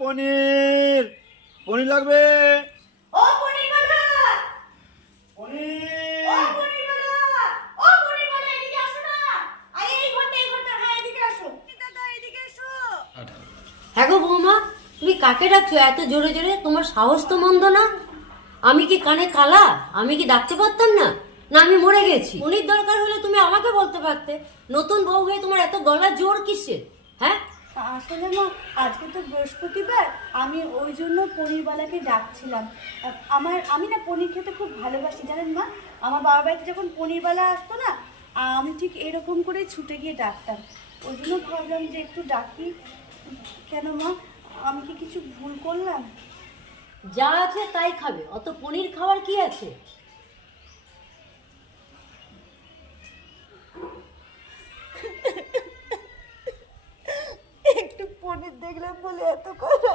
পনির পনির লাগবে। ও পনির বালা, পনির ও পনির বালা, ও পনির বালা, এদিকে আসো না। আরে এই ঘরটা, হ্যাঁ এদিকে আসো। দাদা এদিকে এসো। হ্যাঁ গো বৌমা, তুমি কাকে ডাকছো এত জোরে জোরে? তোমার সাহস তো মন্দ না। আমি কি কানে কালা? আমি কি ডাকতে পারতাম না? না আমি মরে গেছি? উনির দরকার হলে তুমি আমাকে বলতে পারতে। নতুন বউ হয়ে তোমার এত গলা জোর কিসের? হ্যাঁ আসলে মা, আজকে তো বৃহস্পতিবার, আমি ওই জন্য পনিরবালাকে ডাকছিলাম। আমি না পনির খেতে খুব ভালোবাসি জানেন মা। আমার বাবার বাড়িতে যখন পনিরবালা আসতো না, আমি ঠিক এরকম করে ছুটে গিয়ে ডাকতাম। ওই জন্য ভাবলাম যে একটু ডাকি। কেন মা, আমি কি কিছু ভুল করলাম? যা আছে তাই খাবে, অত পনির খাওয়ার কি আছে? একটু পনির দেখলাম বলে এত কথা।